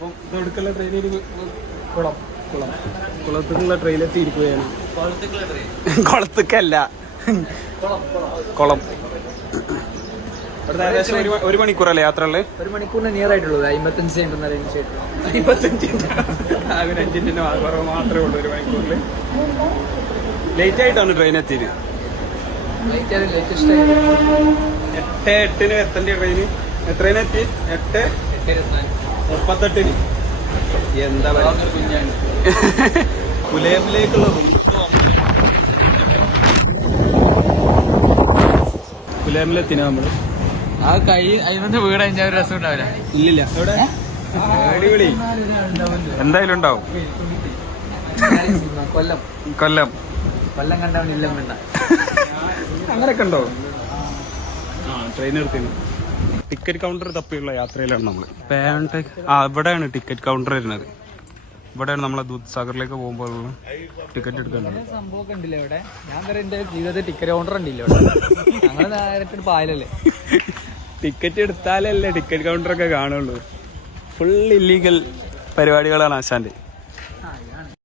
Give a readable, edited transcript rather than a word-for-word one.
കുളത്തേക്കുള്ള ട്രെയിനെത്തിയിരിക്കുകയാണ്. കുളത്തേക്കല്ല, കുളം. ഒരു മണിക്കൂറല്ലേ യാത്ര ഉള്ളത്? 1 മണിക്കൂറിന് നിയർ ആയിട്ടുള്ളൂ. 55 കുറവ് മാത്രമേ ഉള്ളൂ 1 മണിക്കൂറിൽ. ലേറ്റ് ആയിട്ടാണ് ട്രെയിൻ എത്തിയത്. 8:08 എത്തേണ്ട ട്രെയിന്. എത്രയാണ് എത്തി? 8:38. എന്താ പുലേമിലേക്കുള്ള പുലേമിലെത്തിന നമ്മള്. ആ കൈ അതിന്റെ വീട് കഴിഞ്ഞ ഒരു രസം ഉണ്ടാവില്ല. ഇല്ലില്ല, അവിടെ അടിപൊളി എന്തായാലും ഉണ്ടാവും. കൊല്ലം കൊല്ലം കൊല്ലം കണ്ടവനില്ല വേണ്ട. അങ്ങനെയൊക്കെ ഉണ്ടോ? ട്രെയിൻ എടുത്തിന്. ടിക്കറ്റ് കൗണ്ടർ തപ്പിയുള്ള യാത്രയിലാണ് നമ്മള്. ഇവിടെയാണ് ടിക്കറ്റ് കൗണ്ടർ വരുന്നത്. ഇവിടെയാണ് നമ്മളെ ദൂദ്സാഗറിലേക്ക് പോകുമ്പോൾ ടിക്കറ്റ് എടുക്കുന്നത്. സംഭവമൊക്കെ ഉണ്ടല്ലോ ഇവിടെ. ഞാൻ വരെ എന്റെ ജീവിതത്തിൽ ടിക്കറ്റ് കൗണ്ടർ ഉണ്ടല്ലോ ഇവിടെ. ഞങ്ങള് നേരിട്ട് പായലല്ലേ. ടിക്കറ്റ് എടുത്താലല്ലേ ടിക്കറ്റ് കൗണ്ടറൊക്കെ കാണുള്ളൂ. ഫുൾ ഇല്ലീഗൽ പരിപാടികളാണ് ആശാന്റെ.